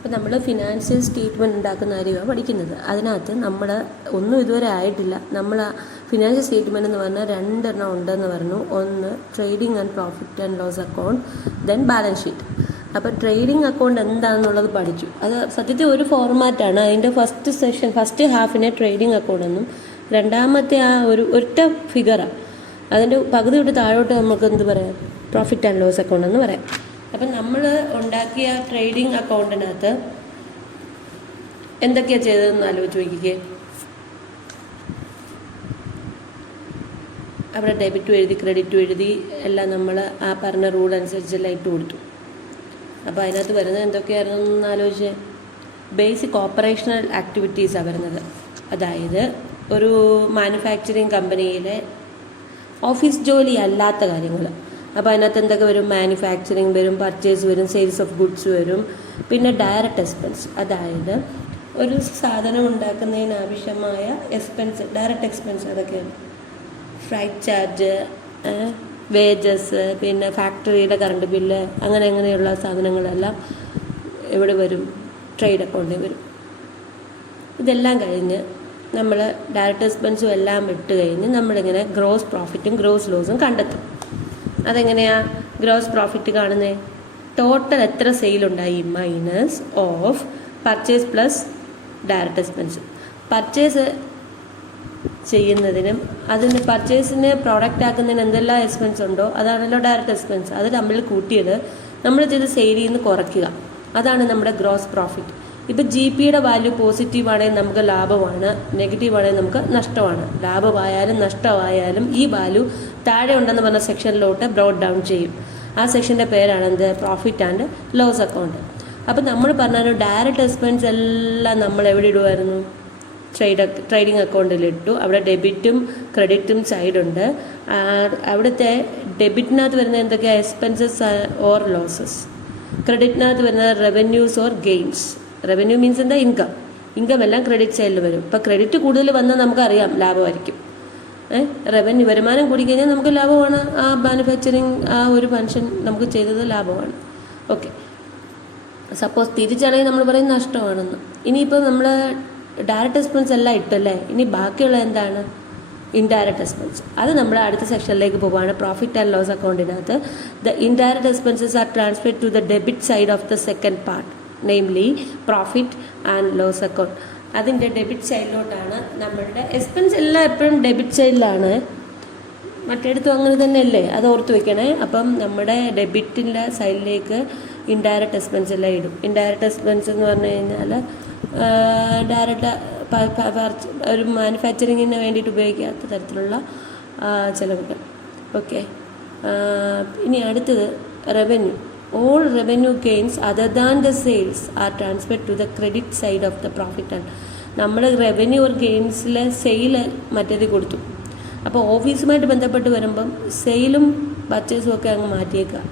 അപ്പോൾ നമ്മൾ financial statement ഉണ്ടാക്കുന്ന കാര്യമാണ് പഠിക്കുന്നത്. അതിനകത്ത് നമ്മൾ ഒന്നും ഇതുവരെ ആയിട്ടില്ല. നമ്മൾ ഫിനാൻഷ്യൽ സ്റ്റേറ്റ്മെൻറ്റ് എന്ന് പറഞ്ഞാൽ 2 എണ്ണം ഉണ്ടെന്ന് പറഞ്ഞു. ഒന്ന് trading and profit and loss account, then balance sheet. അപ്പോൾ ട്രേഡിംഗ് അക്കൗണ്ട് എന്താണെന്നുള്ളത് പഠിച്ചു. അത് സത്യത്തിൽ ഒരു ഫോർമാറ്റാണ്. അതിൻ്റെ ഫസ്റ്റ് ഹാഫിനെ ട്രേഡിംഗ് അക്കൗണ്ട് എന്നും രണ്ടാമത്തെ ആ ഒറ്റ ഫിഗറാണ്. അതിൻ്റെ പകുതി തൊട്ട് താഴോട്ട് നമുക്ക് എന്ത് പറയാം, പ്രോഫിറ്റ് ആൻഡ് ലോസ് അക്കൗണ്ട് എന്ന് പറയാം. അപ്പം നമ്മൾ ഉണ്ടാക്കിയ ട്രേഡിംഗ് അക്കൗണ്ടിനകത്ത് എന്തൊക്കെയാണ് ചെയ്തതെന്ന് ആലോചിച്ച് നോക്കിക്കേ. അവിടെ ഡെബിറ്റും എഴുതി ക്രെഡിറ്റും എഴുതി എല്ലാം നമ്മൾ ആ പറഞ്ഞ റൂൾ അനുസരിച്ചെല്ലാം ഇട്ട് കൊടുത്തു. അപ്പോൾ അതിനകത്ത് വരുന്നത് എന്തൊക്കെയായിരുന്നു എന്ന് ആലോചിച്ച്. ബേസിക് ഓപ്പറേഷണൽ ആക്ടിവിറ്റീസാണ് വരുന്നത്. അതായത് ഒരു മാനുഫാക്ചറിങ് കമ്പനിയിലെ ഓഫീസ് ജോലി അല്ലാത്ത കാര്യങ്ങൾ. അപ്പോൾ അതിനകത്ത് എന്തൊക്കെ വരും, മാനുഫാക്ചറിങ് വരും, പർച്ചേസ് വരും, സെയിൽസ് ഓഫ് ഗുഡ്സ് വരും, പിന്നെ ഡയറക്റ്റ് എക്സ്പെൻസ്. അതായത് ഒരു സാധനം ഉണ്ടാക്കുന്നതിന് ആവശ്യമായ എക്സ്പെൻസ്, ഡയറക്റ്റ് എക്സ്പെൻസ് അതൊക്കെയാണ്. ഫ്രൈറ്റ് ചാർജ്, വേജസ്, പിന്നെ ഫാക്ടറിയുടെ കറണ്ട് ബില്ല്, അങ്ങനെയുള്ള സാധനങ്ങളെല്ലാം എവിടെ വരും, ട്രേഡ് അക്കൗണ്ടിൽ വരും. ഇതെല്ലാം കഴിഞ്ഞ് നമ്മൾ ഡയറക്റ്റ് എക്സ്പെൻസും എല്ലാം ഇട്ട് കഴിഞ്ഞ് നമ്മളിങ്ങനെ ഗ്രോസ് പ്രോഫിറ്റും ഗ്രോസ് ലോസും കണ്ടെത്തും. അതെങ്ങനെയാണ് ഗ്രോസ് പ്രോഫിറ്റ് കാണുന്നത്? ടോട്ടൽ എത്ര സെയിലുണ്ടായി minus of purchase plus direct expense. Purchase ചെയ്യുന്നതിനും അതിന് പർച്ചേസിന് പ്രോഡക്റ്റ് ആക്കുന്നതിന് എന്തെല്ലാം എക്സ്പെൻസ് ഉണ്ടോ അതാണല്ലോ ഡയറക്റ്റ് എക്സ്പെൻസ്. അത് തമ്മിൽ കൂട്ടിയത് നമ്മൾ ചെയ്ത് സെയിലിൽ നിന്ന് കുറയ്ക്കുക. അതാണ് നമ്മുടെ ഗ്രോസ് പ്രോഫിറ്റ്. ഇപ്പോൾ GPയുടെ വാല്യൂ പോസിറ്റീവ് ആണെങ്കിൽ നമുക്ക് ലാഭമാണ്, നെഗറ്റീവ് ആണെങ്കിൽ നമുക്ക് നഷ്ടമാണ്. ലാഭമായാലും നഷ്ടമായാലും ഈ വാല്യൂ താഴെ ഉണ്ടെന്ന് പറഞ്ഞ സെക്ഷനിലോട്ട് ബ്രോഡ് ഡൗൺ ചെയ്യും. ആ സെക്ഷൻ്റെ പേരാണ് എന്ത്, പ്രോഫിറ്റ് ആൻഡ് ലോസ് അക്കൗണ്ട്. അപ്പം നമ്മൾ പറഞ്ഞാൽ ഡയറക്റ്റ് എക്സ്പെൻസ് എല്ലാം നമ്മൾ എവിടെ ഇടുമായിരുന്നു, ട്രേഡിംഗ് അക്കൗണ്ടിലിട്ടു. അവിടെ ഡെബിറ്റും ക്രെഡിറ്റും സൈഡുണ്ട്. അവിടുത്തെ ഡെബിറ്റിനകത്ത് വരുന്ന എന്തൊക്കെയാണ്, എക്സ്പെൻസസ് ഓർ ലോസസ്. ക്രെഡിറ്റിനകത്ത് വരുന്നത് revenues or gains. Revenue means എന്താ, ഇൻകം എല്ലാം ക്രെഡിറ്റ് സൈഡിൽ വരും. ഇപ്പോൾ ക്രെഡിറ്റ് കൂടുതൽ വന്നാൽ നമുക്കറിയാം ലാഭമായിരിക്കും. റവന്യൂ വരുമാനം കൂടിക്കഴിഞ്ഞാൽ നമുക്ക് ലാഭമാണ്. ആ മാനുഫാക്ചറിങ് ആ ഒരു മനുഷ്യൻ നമുക്ക് ചെയ്തത് ലാഭമാണ്. ഓക്കെ, സപ്പോസ് തിരിച്ചാണെങ്കിൽ നമ്മൾ പറയും നഷ്ടമാണെന്ന്. ഇനിയിപ്പോൾ നമ്മൾ ഡയറക്റ്റ് എക്സ്പെൻസ് എല്ലാം ഇട്ടല്ലേ, ഇനി ബാക്കിയുള്ള എന്താണ്, ഇൻഡയറക്റ്റ് എക്സ്പെൻസ്. അത് നമ്മൾ അടുത്ത സെക്ഷനിലേക്ക് പോവുകയാണ്. പ്രോഫിറ്റ് ആൻഡ് ലോസ് അക്കൗണ്ടിനകത്ത് the indirect expenses are transferred to the debit side of the second part, namely profit and loss account. അതിൻ്റെ ഡെബിറ്റ് സൈഡിലോട്ടാണ് നമ്മളുടെ എക്സ്പെൻസ് എല്ലാം എപ്പോഴും ഡെബിറ്റ് സൈഡിലാണ്. മറ്റെടുത്തും അങ്ങനെ തന്നെ അല്ലേ, അത് ഓർത്ത് വെക്കണേ. അപ്പം നമ്മുടെ ഡെബിറ്റിൻ്റെ സൈഡിലേക്ക് ഇൻഡയറക്റ്റ് എക്സ്പെൻസ് എല്ലാം ഇടും. ഇൻഡയറക്റ്റ് എക്സ്പെൻസ് എന്ന് പറഞ്ഞു കഴിഞ്ഞാൽ ഡയറക്റ്റ് ഒരു മാനുഫാക്ചറിങ്ങിന് വേണ്ടിയിട്ട് ഉപയോഗിക്കാത്ത തരത്തിലുള്ള ചിലവുകൾ. ഓക്കെ, ഇനി അടുത്തത് revenue. All revenue gains other than the sales are transferred to the credit side of the profit and നമ്മൾ റവന്യൂ ഓർ ഗെയിൻസിലെ സെയില് മറ്റേത് കൊടുത്തു. അപ്പോൾ ഓഫീസുമായിട്ട് ബന്ധപ്പെട്ട് വരുമ്പം സെയിലും പർച്ചേസും ഒക്കെ അങ്ങ് മാറ്റിയേക്കുക.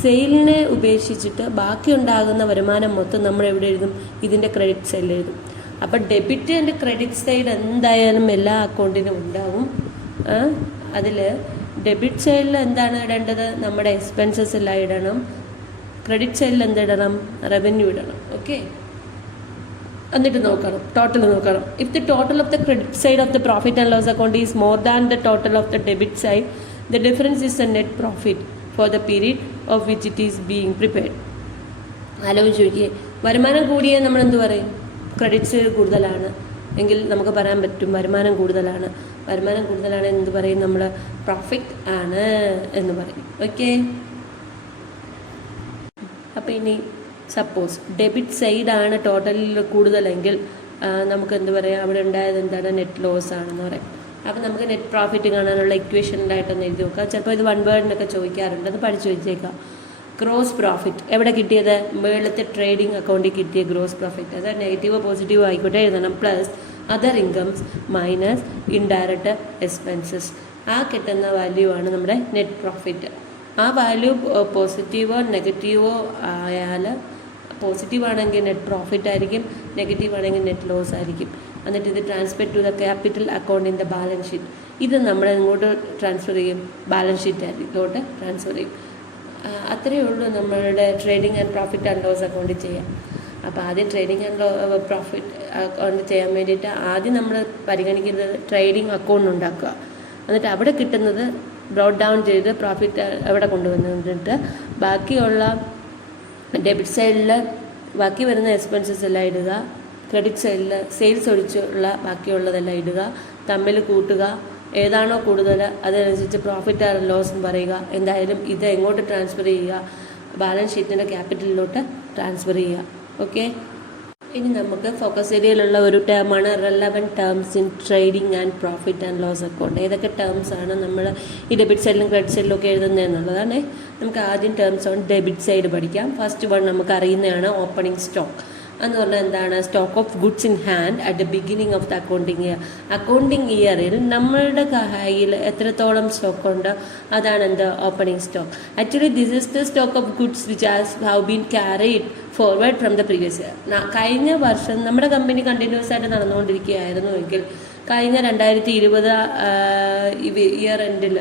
സെയിലിനെ ഉപേക്ഷിച്ചിട്ട് ബാക്കി ഉണ്ടാകുന്ന വരുമാനം മൊത്തം നമ്മൾ എവിടെ എഴുതും, ഇതിൻ്റെ ക്രെഡിറ്റ് സൈഡിൽ എഴുതും. അപ്പോൾ ഡെബിറ്റ് ആൻഡ് ക്രെഡിറ്റ് സൈഡ് എന്തായാലും എല്ലാ അക്കൗണ്ടിനും ഉണ്ടാവും. അതിൽ ഡെബിറ്റ് സൈഡിൽ എന്താണ് ഇടേണ്ടത്, നമ്മുടെ എക്സ്പെൻസസ് എല്ലാം ഇടണം. ക്രെഡിറ്റ് സൈഡിൽ എന്തിടണം, റവന്യൂ ഇടണം. ഓക്കെ, എന്നിട്ട് നോക്കണം, ടോട്ടൽ നോക്കണം. If the total of the credit side of the profit and loss account is more than the total of the debit side, the difference is the net profit for the period of which it is being prepared. ആലോചിച്ച് നോക്കിയേ, വരുമാനം കൂടിയേ നമ്മൾ എന്ത് പറയും, credit side കൂടുതലാണ് എങ്കിൽ നമുക്ക് പറയാൻ പറ്റും വരുമാനം കൂടുതലാണ്. വരുമാനം കൂടുതലാണ് എന്ത് പറയും, നമ്മൾ പ്രോഫിറ്റ് ആണ് എന്ന് പറയും. ഓക്കെ, അപ്പോൾ ഇനി സപ്പോസ് ഡെബിറ്റ് സൈഡാണ് ടോട്ടലിൽ കൂടുതലെങ്കിൽ നമുക്ക് എന്ത് പറയാം, അവിടെ ഉണ്ടായത് എന്താണ്, നെറ്റ് ലോസ് ആണെന്ന് പറയാം. അപ്പോൾ നമുക്ക് നെറ്റ് പ്രോഫിറ്റ് കാണാനുള്ള ഇക്വേഷനിലായിട്ടൊന്ന് എഴുതി നോക്കാം. ചിലപ്പോൾ ഇത് 1 വേർഡിനൊക്കെ ചോദിക്കാറുണ്ട്, അത് പഠിച്ചു വെച്ചേക്കാം. ഗ്രോസ് പ്രോഫിറ്റ് എവിടെ കിട്ടിയത്, മുകളിലത്തെ ട്രേഡിംഗ് അക്കൗണ്ടിൽ കിട്ടിയ ഗ്രോസ് പ്രോഫിറ്റ്. അത് നെഗറ്റീവോ പോസിറ്റീവോ ആയിക്കോട്ടെ എഴുതണം. Plus other incomes minus indirect expenses. ആ കിട്ടുന്ന വാല്യൂ ആണ് നമ്മുടെ നെറ്റ് പ്രോഫിറ്റ്. ആ വാല്യൂ പോസിറ്റീവോ നെഗറ്റീവോ ആയാൽ, പോസിറ്റീവ് ആണെങ്കിൽ നെറ്റ് പ്രോഫിറ്റ് ആയിരിക്കും, നെഗറ്റീവ് ആണെങ്കിൽ നെറ്റ് ലോസ് ആയിരിക്കും. എന്നിട്ട് ഇത് transfer to the capital account in the balance sheet. ഇത് നമ്മൾ ഇങ്ങോട്ട് ട്രാൻസ്ഫർ ചെയ്യും, ബാലൻസ് ഷീറ്റിലോട്ട് ട്രാൻസ്ഫർ ചെയ്യും. അത്രയേ ഉള്ളൂ നമ്മളുടെ trading and profit and loss അക്കൗണ്ടിൽ ചെയ്യാം. അപ്പോൾ ആദ്യം ട്രേഡിംഗ് ആൻഡ് പ്രോഫിറ്റ് അക്കൗണ്ട് ചെയ്യാൻ വേണ്ടിയിട്ട് ആദ്യം നമ്മൾ പരിഗണിക്കുന്നത് ട്രേഡിംഗ് അക്കൗണ്ട് ഉണ്ടാക്കുക. എന്നിട്ട് അവിടെ കിട്ടുന്നത് ബ്രോട്ട് ഡൗൺ ചെയ്ത് പ്രോഫിറ്റ് അവിടെ കൊണ്ടുവന്നിട്ട് ബാക്കിയുള്ള ഡെബിറ്റ് സൈഡിൽ ബാക്കി വരുന്ന എക്സ്പെൻസസ് എല്ലാം ഇടുക, ക്രെഡിറ്റ് സൈഡിൽ സെയിൽസ് ഒഴിച്ചുള്ള ബാക്കിയുള്ളതെല്ലാം ഇടുക, തമ്മിൽ കൂട്ടുക, ഏതാണോ കൂടുതൽ അതനുസരിച്ച് പ്രോഫിറ്റ് ആൻഡ് ലോസും പറയുക. എന്തായാലും ഇത് എങ്ങോട്ട് ട്രാൻസ്ഫർ ചെയ്യുക, ബാലൻസ് ഷീറ്റിൻ്റെ ക്യാപിറ്റലിലോട്ട് ട്രാൻസ്ഫർ ചെയ്യുക. ഓക്കെ, ഇനി നമുക്ക് ഫോക്കസ് ഏരിയയിലുള്ള ഒരു ടേമാണ് relevant terms in trading and profit and loss account. ഏതൊക്കെ ടേംസ് ആണ് നമ്മൾ ഈ ഡെബിറ്റ് സൈഡിലും ക്രെഡിറ്റ് സൈഡിലും ഒക്കെ എഴുതുന്നതെന്നുള്ളതാണ്. നമുക്ക് ആദ്യം ടേംസ് ഓൺ ഡെബിറ്റ് സൈഡ് പഠിക്കാം. ഫസ്റ്റ് വൺ നമുക്ക് അറിയുന്നതാണ് ഓപ്പണിംഗ് സ്റ്റോക്ക് എന്ന് പറഞ്ഞാൽ എന്താണ്? Stock of goods in hand at the beginning of the accounting year. Accounting ഇയറിൽ നമ്മളുടെ കയ്യിൽ എത്രത്തോളം സ്റ്റോക്ക് ഉണ്ട് അതാണ് എന്ത്? Opening stock. Actually this is the stock of goods which have been carried forward from the previous year. കഴിഞ്ഞ വർഷം നമ്മുടെ കമ്പനി കണ്ടിന്യൂസ് ആയിട്ട് നടന്നുകൊണ്ടിരിക്കുകയായിരുന്നുവെങ്കിൽ കഴിഞ്ഞ 2020 ഇയർ എൻഡിൽ,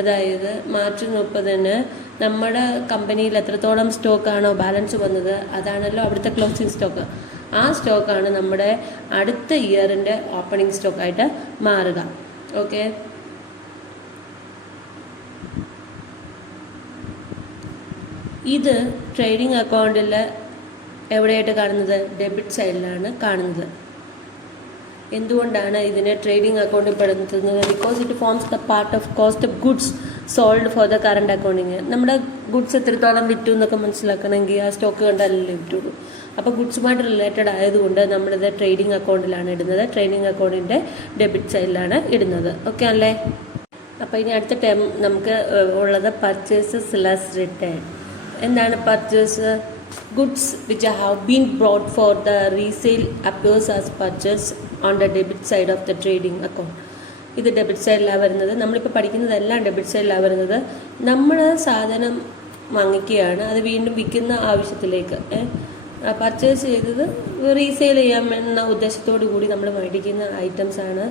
അതായത് മാർച്ച് 30 നമ്മുടെ കമ്പനിയിൽ എത്രത്തോളം സ്റ്റോക്കാണോ ബാലൻസ് വന്നത് അതാണല്ലോ അവിടുത്തെ ക്ലോസിംഗ് സ്റ്റോക്ക്. ആ സ്റ്റോക്കാണ് നമ്മുടെ അടുത്ത ഇയറിൻ്റെ ഓപ്പണിംഗ് സ്റ്റോക്കായിട്ട് മാറുക. ഓക്കെ, ഇത് ട്രേഡിംഗ് അക്കൗണ്ടിൽ എവിടെയായിട്ട് കാണുന്നത്? ഡെബിറ്റ് സൈഡിലാണ് കാണുന്നത്. എന്തുകൊണ്ടാണ് ഇതിനെ ട്രേഡിംഗ് അക്കൗണ്ടിൽ പെടുത്തുന്നത്? Because it forms the part of cost of goods sold for the current accounting. നമ്മുടെ ഗുഡ്സ് എത്രത്തോളം വിറ്റു എന്നൊക്കെ മനസ്സിലാക്കണമെങ്കിൽ ആ സ്റ്റോക്ക് കണ്ടാലല്ലേ വിറ്റുള്ളൂ. അപ്പോൾ ഗുഡ്സുമായിട്ട് റിലേറ്റഡ് ആയതുകൊണ്ട് നമ്മളിത് ട്രേഡിംഗ് അക്കൗണ്ടിലാണ് ഇടുന്നത്. ട്രേഡിംഗ് അക്കൗണ്ടിൻ്റെ ഡെബിറ്റ് സൈഡിലാണ് ഇടുന്നത്. ഓക്കെ അല്ലേ? അപ്പോൾ ഇനി അടുത്ത ടൈം നമുക്ക് ഉള്ളത് പർച്ചേസസ് ലെസ് റിട്ടേൺ. എന്താണ് purchase? Goods which have been brought for the resale appears as purchase on the debit side of the trading account. ഇത് ഡെബിറ്റ് സൈഡിലാണ് വരുന്നത്. നമ്മളിപ്പോൾ പഠിക്കുന്നതെല്ലാം ഡെബിറ്റ് സൈഡിലാണ് വരുന്നത്. നമ്മൾ സാധനം വാങ്ങിക്കുകയാണ്, അത് വീണ്ടും വിൽക്കുന്ന ആവശ്യത്തിലേക്ക് പർച്ചേസ് ചെയ്തത് റീസെയിൽ ചെയ്യാം എന്ന ഉദ്ദേശത്തോടു കൂടി നമ്മൾ മേടിക്കുന്ന ഐറ്റംസാണ്.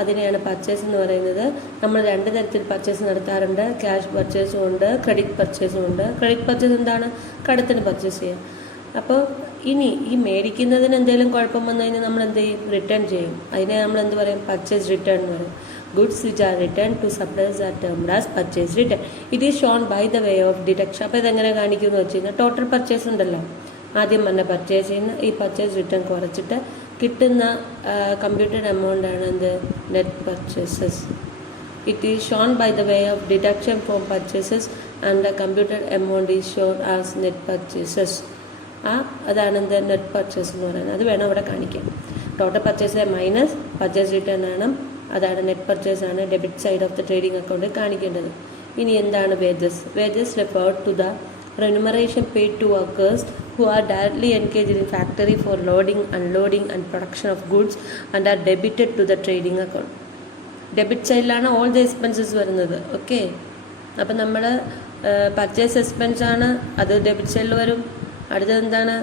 അതിനെയാണ് പർച്ചേസ് എന്ന് പറയുന്നത്. നമ്മൾ രണ്ട് തരത്തിൽ പർച്ചേസ് നടത്താറുണ്ട്. ക്യാഷ് പർച്ചേസും ഉണ്ട്, ക്രെഡിറ്റ് പർച്ചേസും ഉണ്ട്. ക്രെഡിറ്റ് പർച്ചേസ് എന്താണ്? കടത്തിന് പർച്ചേസ് ചെയ്യാം. അപ്പോൾ ഇനി ഈ മേടിക്കുന്നതിന് എന്തെങ്കിലും കുഴപ്പം വന്നു കഴിഞ്ഞാൽ നമ്മൾ എന്ത് ചെയ്യും? റിട്ടേൺ ചെയ്യും. അതിനെ നമ്മൾ എന്ത് പറയും? പർച്ചേസ് റിട്ടേൺ എന്ന് പറയും. Goods which are return to suppliers are termed as purchase return. It is shown by the way of deduction. അപ്പോൾ ഇതെങ്ങനെ കാണിക്കുമെന്ന് വെച്ച് കഴിഞ്ഞാൽ ടോട്ടൽ പർച്ചേസ് ഉണ്ടല്ലോ, ആദ്യം പറഞ്ഞ പർച്ചേസ് ചെയ്യുന്ന ഈ പർച്ചേസ് റിട്ടേൺ കുറച്ചിട്ട് കിട്ടുന്ന കമ്പ്യൂട്ടഡ് എമൗണ്ട് ആണ് എന്ത്? Net purchases. It is shown by the way of deduction from purchases and the computed amount is shown as net purchases. അതാണ് എന്ത്? നെറ്റ് പർച്ചേസ് എന്ന് പറയുന്നത്. അത് വേണം അവിടെ കാണിക്കാൻ. Total purchase minus purchase return ആണ്, അതാണ് നെറ്റ് പർച്ചേസ് ആണ് debit side of the trading അക്കൗണ്ടിൽ കാണിക്കേണ്ടത്. ഇനി എന്താണ് wages? Wages refer to the remuneration paid to workers who are directly engaged in factory for loading, unloading and production of goods and are debited to the trading account. Debit സൈഡിലാണ് all the expenses വരുന്നത്. Okay, അപ്പം നമ്മൾ purchase expense ആണ്, അത് debit സൈഡിൽ വരും. അടുത്തത് എന്താണ്?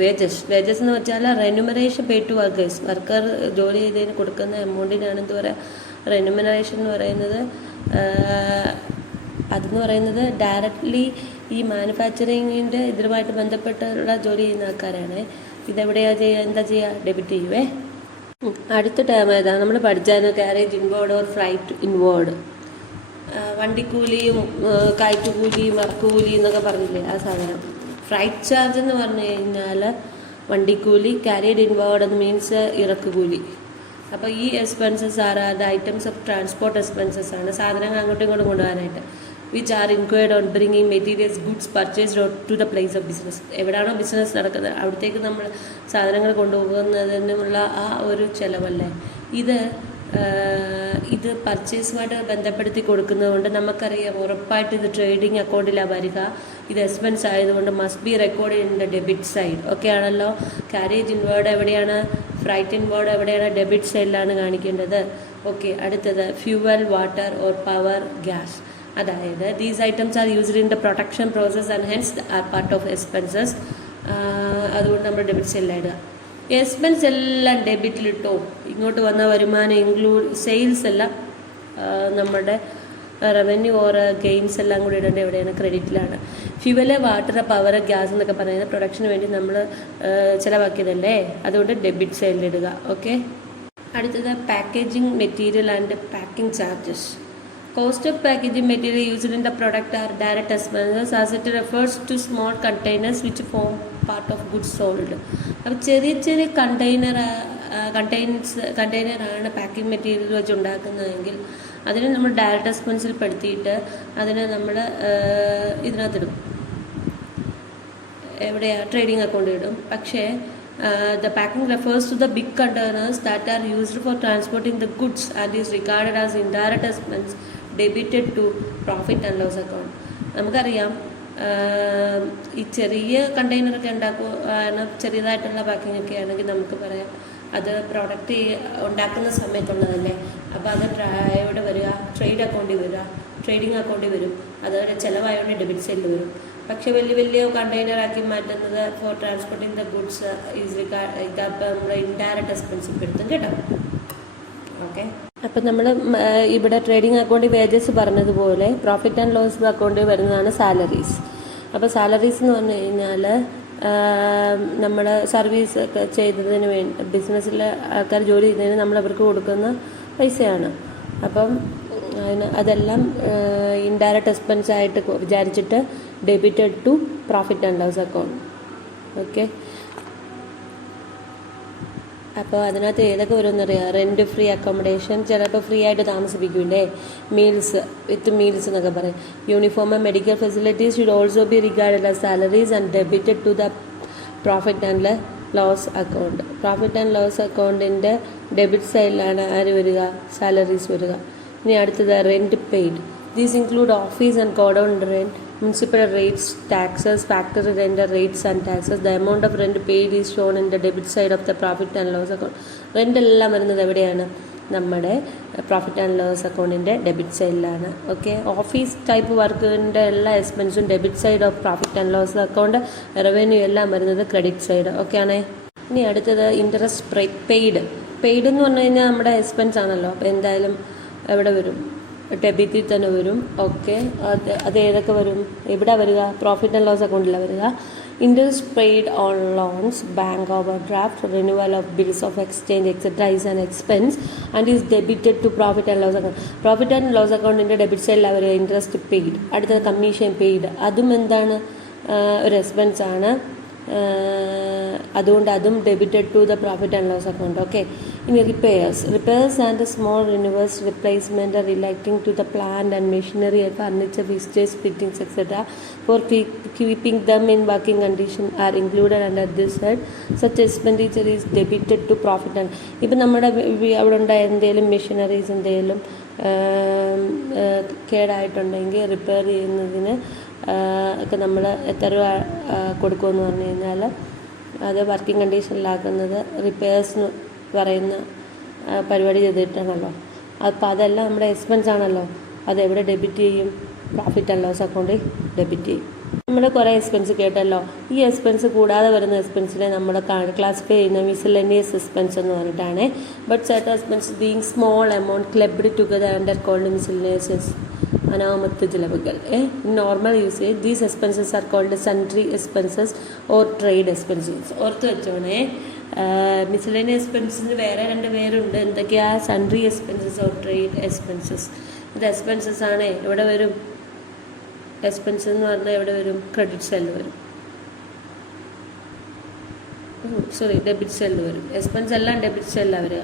വേജസ്. വേജസ് എന്ന് വെച്ചാൽ remuneration pay to workers. Worker ജോലി ചെയ്തതിന് കൊടുക്കുന്ന എമൗണ്ടിനാണ് എന്ത് പറയുക? റെന്യൂമറേഷൻ എന്ന് പറയുന്നത്. അതെന്ന് പറയുന്നത് ഡയറക്റ്റ്ലി ഈ മാനുഫാക്ചറിങ്ങിൻ്റെ ഇതുമായിട്ട് ബന്ധപ്പെട്ടുള്ള ജോലി ചെയ്യുന്ന ആൾക്കാരാണ്. ഇതെവിടെയാണ് ചെയ്യുക? എന്താ ചെയ്യുക? ഡെബിറ്റ് ചെയ്യുവേ. അടുത്ത ടേം ഏതാണ്? നമ്മൾ പഠിച്ചായിരുന്നു carriage inward or freight inward. വണ്ടിക്കൂലിയും കയറ്റുകൂലിയും ഇറക്കുകൂലി എന്നൊക്കെ പറഞ്ഞില്ലേ, ആ സാധനം. ഫ്ലൈറ്റ് ചാർജ് എന്ന് പറഞ്ഞു കഴിഞ്ഞാൽ വണ്ടിക്കൂലി, ക്യാരേജ് ഇൻവേർഡ് എന്ന് മീൻസ് ഇറക്കുകൂലി. അപ്പോൾ ഈ expenses are the items of transport expenses ആണ്, സാധനങ്ങൾ അങ്ങോട്ടും ഇങ്ങോട്ടും കൊണ്ടുപോകാനായിട്ട്. Which are inquired on bringing materials goods purchased to the place of business. എവിടെയാണോ ബിസിനസ് നടക്കുന്നത് അവിടത്തേക്ക് നമ്മൾ സാധനങ്ങൾ കൊണ്ടുപോകുന്നതിനുള്ള ആ ഒരു ചിലവല്ലേ ഇത്. ഇത് പർച്ചേസുമായിട്ട് ബന്ധപ്പെടുത്തി കൊടുക്കുന്നതുകൊണ്ട് നമുക്കറിയാം ഉറപ്പായിട്ട് ഇത് ട്രേഡിംഗ് അക്കൗണ്ടിലാണ് വരിക. ഇത് എക്സ്പെൻസ് ആയതുകൊണ്ട് must be record in the debit side. Okay ആണല്ലോ? കാരേജ് ഇൻവേർഡ് എവിടെയാണ്? ഫ്ലൈറ്റ് ഇൻവേർഡ് എവിടെയാണ്? ഡെബിറ്റ് സൈഡിലാണ് കാണിക്കേണ്ടത്. ഓക്കെ, അടുത്തത് fuel, water or power, gas. അതായത് these items are used in the production process and hence are part of expenses. അതുകൊണ്ട് നമ്മൾ debit സൈഡിലിടുക. Expense എല്ലാം ഡെബിറ്റിലിട്ടോ. ഇങ്ങോട്ട് വന്ന വരുമാനം ഇൻക്ലൂഡ് സെയിൽസ് എല്ലാം നമ്മുടെ റവന്യൂ ഓർ ഗെയിൻസ് എല്ലാം കൂടി ഇടേണ്ടത് എവിടെയാണ്? ക്രെഡിറ്റിലാണ്. ഫ്യുവല്, വാട്ടർ, പവർ, ഗ്യാസ് എന്നൊക്കെ പറയുന്നത് പ്രൊഡക്ഷന് വേണ്ടി നമ്മൾ ചിലവാക്കിയതല്ലേ, അതുകൊണ്ട് ഡെബിറ്റ് സൈഡിലിടുക. ഓക്കെ. അടുത്തത് packaging material and packing charges. Cost of packaging material used in the product are direct expenses as it refers to small containers which form part of goods sold. അപ്പോൾ ചെറിയ ചെറിയ കണ്ടെയ്നറാണ് പാക്കിംഗ് മെറ്റീരിയൽ വെച്ച് ഉണ്ടാക്കുന്നതെങ്കിൽ അതിന് നമ്മൾ direct എക്സ്പെൻസിൽ പെടുത്തിയിട്ട് അതിനെ നമ്മൾ ഇതിനകത്തിടും, എവിടെയാണ്, trading account ഇടും. പക്ഷേ the packing refers to the big containers that are used for transporting the goods and is regarded as indirect expense debited to profit and loss account. നമുക്കറിയാം ഈ ചെറിയ കണ്ടെയ്നറൊക്കെ ചെറിയതായിട്ടുള്ള പാക്കിംഗ് ഒക്കെ ആണെങ്കിൽ നമുക്ക് പറയാം അത് പ്രോഡക്റ്റ് ഉണ്ടാക്കുന്ന സമയത്തുള്ളതല്ലേ. അപ്പോൾ അത് എവിടെ വരിക, ട്രേഡ് അക്കൗണ്ടിൽ വരിക, ട്രേഡിംഗ് അക്കൗണ്ടിൽ വരും, അതവരെ ചിലവായതുകൊണ്ട് ഡെബിറ്റ് സൈഡിൽ വരും. പക്ഷെ വലിയ കണ്ടെയ്നറാക്കി മാറ്റുന്നത് ഫോർ ട്രാൻസ്പോർട്ടിങ് ദ ഗുഡ്സ് ഇതപ്പോൾ നമ്മൾ ഇൻഡയറക്റ്റ് എക്സ്പെൻസിൽ പെടുത്തും കേട്ടോ. ഓക്കെ. അപ്പം നമ്മൾ ഇവിടെ ട്രേഡിംഗ് അക്കൗണ്ടിൽ വേജസ് പറഞ്ഞതുപോലെ പ്രോഫിറ്റ് ആൻഡ് ലോസ് അക്കൗണ്ടിൽ വരുന്നതാണ് സാലറീസ്. അപ്പോൾ സാലറീസ് എന്ന് പറഞ്ഞു കഴിഞ്ഞാൽ നമ്മൾ സർവീസ് ഒക്കെ ചെയ്തതിന് വേണ്ടി ബിസിനസ്സിൽ ആൾക്കാർ ജോലി ചെയ്യുന്നതിന് നമ്മൾ അവർക്ക് കൊടുക്കുന്ന പൈസയാണ്. അപ്പം അതെല്ലാം ഇൻഡയറക്റ്റ് എക്സ്പെൻസ് ആയിട്ട് വിചാരിച്ചിട്ട് debited to profit and loss account. Okay. അപ്പോൾ അതിനകത്ത് ഏതൊക്കെ വരുമെന്നറിയാം. റെൻറ്റ് ഫ്രീ അക്കോമഡേഷൻ, ചിലപ്പോൾ ഫ്രീ ആയിട്ട് താമസിപ്പിക്കൂലേ, മീൽസ് വിത്ത് മീൽസ് എന്നൊക്കെ പറയും. Uniform and medical facilities should also be regarded as salaries and debited to the profit and loss account. Profit and loss അക്കൗണ്ടിൻ്റെ ഡെബിറ്റ് സൈഡിലാണ് ആര് വരിക, സാലറീസ് വരിക. ഇനി അടുത്തത് rent paid. These include office and godown rent, municipal rates, taxes, factory rent rates and taxes. The amount of rent paid is shown in the debit side of the profit and loss account. Rent എല്ലാം വരുന്നത് എവിടെയാണ്, നമ്മുടെ profit and loss അക്കൗണ്ടിൻ്റെ debit സൈഡിലാണ്. Okay. Office type വർക്കിൻ്റെ എല്ലാ എക്സ്പെൻസും debit side of profit and loss account. Revenue എല്ലാം വരുന്നത് ക്രെഡിറ്റ് സൈഡ്. ഓക്കെ ആണേ. ഇനി അടുത്തത് ഇൻട്രസ്റ്റ് പെയ്ഡ്. പെയ്ഡ് എന്ന് പറഞ്ഞു കഴിഞ്ഞാൽ നമ്മുടെ എക്സ്പെൻസ് ആണല്ലോ. അപ്പോൾ എന്തായാലും എവിടെ വരും, ഡെബിറ്റിൽ തന്നെ വരും. ഓക്കെ. അത് ഏതൊക്കെ വരും, എവിടെ വരിക, പ്രോഫിറ്റ് ആൻഡ് ലോസ് അക്കൗണ്ടിലാണ് വരിക. Interest paid on loans, bank overdraft, renewal of bills of exchange etcetera is an expense and is debited to profit and loss account. Profit and loss അക്കൗണ്ടിൻ്റെ debit സൈഡിലാണ് വരിക interest paid. അടുത്തത് commission paid. അതും എന്താണ്, ഒരു expense ആണ്, അതുകൊണ്ട് അതും debited to the profit and loss account. Okay. ഇനി repairs and small renewals, replacement relating to the plant and machinery, furniture, fixtures, fittings etcetera for keeping them in working condition are included under this side. Such expenditure is debited to profit and. ഇപ്പം നമ്മുടെ അവിടെ ഉണ്ടായ എന്തെങ്കിലും machineries എന്തെങ്കിലും കേടായിട്ടുണ്ടെങ്കിൽ repair ചെയ്യുന്നതിന് ഒക്കെ നമ്മൾ എത്ര രൂപ കൊടുക്കുമെന്ന് പറഞ്ഞു കഴിഞ്ഞാൽ അത് വർക്കിംഗ് കണ്ടീഷനിലാക്കുന്നത് റിപ്പയേഴ്സിന് പറയുന്ന പരിപാടി ചെയ്തിട്ടാണല്ലോ. അപ്പോൾ അതെല്ലാം നമ്മുടെ എക്സ്പെൻസ് ആണല്ലോ. അതെവിടെ ഡെബിറ്റ് ചെയ്യും, പ്രോഫിറ്റ് ആൻഡ് ലോസ് അക്കൗണ്ടിൽ ഡെബിറ്റ് ചെയ്യും. നമ്മൾ കുറേ എക്സ്പെൻസ് കേട്ടല്ലോ. ഈ എക്സ്പെൻസ് കൂടാതെ വരുന്ന എക്സ്പെൻസിനെ നമ്മൾ ക്ലാസിഫൈ ചെയ്യുന്ന മിസലേനിയസ് എക്സ്പെൻസ് എന്ന് പറഞ്ഞിട്ടാണ്. But certain expense being small amount clubbed together under called miscellaneous അനാമത്ത് ചിലവുകൾ. Normal usage these expenses are called sundry expenses or trade expenses. ഓർത്ത് വെച്ചോണേ. മിസലേനിയസ് എക്സ്പെൻസിന് വേറെ രണ്ട് പേരുണ്ട്. എന്തൊക്കെയാണ്, sundry expenses or trade expenses. ഇത് എക്സ്പെൻസസ് ആണ്. എവിടെ വരും, എക്സ്പെൻസ് എന്ന് പറഞ്ഞാൽ എവിടെ വരും, ക്രെഡിറ്റ് സൈഡിൽ വരും. ഡെബിറ്റ് സൈഡിൽ വരും. എക്സ്പെൻസ് എല്ലാം ഡെബിറ്റ് സൈഡിലാണ് വരിക.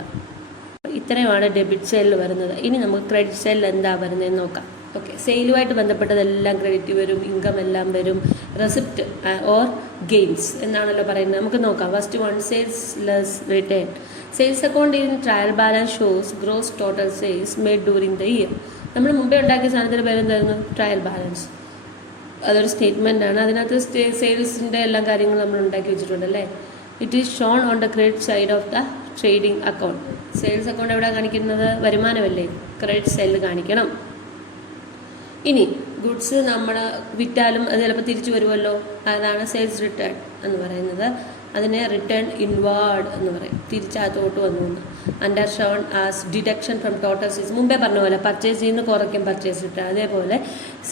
ഇത്രയുമാണ് ഡെബിറ്റ് സൈഡിൽ വരുന്നത്. ഇനി നമുക്ക് ക്രെഡിറ്റ് സൈഡിൽ എന്താ വരുന്നതെന്ന് നോക്കാം. ഓക്കെ. സെയിലുമായിട്ട് ബന്ധപ്പെട്ടതെല്ലാം ക്രെഡിറ്റ് വരും, ഇൻകം എല്ലാം വരും. റെസിപ്റ്റ് ഓർ ഗെയിൻസ് എന്നാണല്ലോ പറയുന്നത്. നമുക്ക് നോക്കാം. First one, sales less return. Sales account in trial balance shows gross total sales made during the year. നമ്മൾ മുമ്പേ ഉണ്ടാക്കിയ സാധനത്തിൻ്റെ പേരെന്തായിരുന്നു, ട്രയൽ ബാലൻസ്. അതൊരു സ്റ്റേറ്റ്മെൻ്റ് ആണ്. അതിനകത്ത് സെയിൽസിൻ്റെ എല്ലാ കാര്യങ്ങളും നമ്മൾ ഉണ്ടാക്കി വെച്ചിട്ടുണ്ടല്ലേ. It is shown on the credit side of the trading account. Sales account എവിടെ കാണിക്കുന്നത്, വരുമാനമല്ലേ, ക്രെഡിറ്റ് സൈഡിൽ കാണിക്കണം. ഇനി ഗുഡ്സ് നമ്മൾ വിറ്റാലും അത് ചിലപ്പോൾ തിരിച്ചു വരുമല്ലോ, അതാണ് സെയിൽസ് റിട്ടേൺ എന്ന് പറയുന്നത്. അതിനെ റിട്ടേൺ ഇൻവാർഡ് എന്ന് പറയും, തിരിച്ചകത്തോട്ട് വന്നു. Under shown as deduction from total sales. മുമ്പേ പറഞ്ഞ പോലെ പർച്ചേസിൽ നിന്ന് കുറയ്ക്കും പർച്ചേസ് റിട്ടേൺ. അതേപോലെ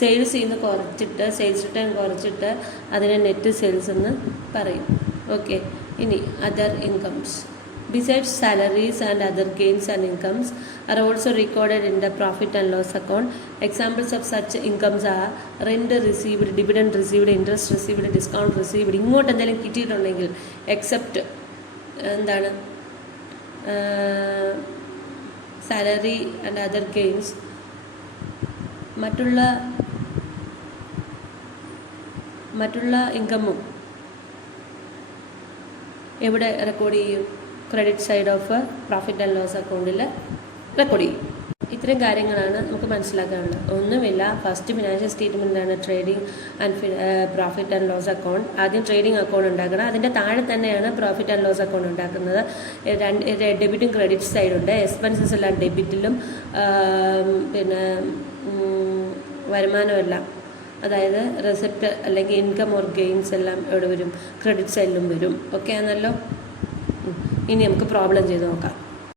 സെയിൽസിൽ നിന്ന് കുറച്ചിട്ട് സെയിൽസ് റിട്ടേൺ കുറച്ചിട്ട് അതിനെ നെറ്റ് സെയിൽസ് എന്ന് പറയും. ഓക്കെ. ഇനി other incomes. Besides salaries and other gains and incomes are also recorded in the profit and loss account. Examples of such incomes are rent received, dividend received, interest received, discount received. ഇങ്ങോട്ട് എന്തെങ്കിലും കിട്ടിയിട്ടുണ്ടെങ്കിൽ except എന്താണ് salary and other gains, മറ്റുള്ള ഇൻകമും എവിടെ record ചെയ്യും? Credit side of profit and loss അക്കൗണ്ടിൽ record ചെയ്യും. ഇത്രയും കാര്യങ്ങളാണ് നമുക്ക് മനസ്സിലാക്കാനുള്ളത്. ഒന്നുമില്ല, ഫസ്റ്റ് ഫിനാൻഷ്യൽ സ്റ്റേറ്റ്മെൻറ്റാണ് trading and profit and loss account. ആദ്യം ട്രേഡിംഗ് അക്കൗണ്ട് ഉണ്ടാക്കണം, അതിൻ്റെ താഴെ തന്നെയാണ് പ്രോഫിറ്റ് ആൻഡ് ലോസ് അക്കൗണ്ട് ഉണ്ടാക്കുന്നത്. ഡെബിറ്റും ക്രെഡിറ്റ് സൈഡുണ്ട്. എക്സ്പെൻസസ് എല്ലാം ഡെബിറ്റിലും പിന്നെ വരുമാനമെല്ലാം, അതായത് റെസിപ്റ്റ് അല്ലെങ്കിൽ ഇൻകം ഓർ ഗെയിൻസ് എല്ലാം എവിടെ വരും? ക്രെഡിറ്റ് സൈഡിലും വരും. ഓക്കെ ആണല്ലോ. ഇനി നമുക്ക് പ്രോബ്ലം ചെയ്ത് നോക്കാം.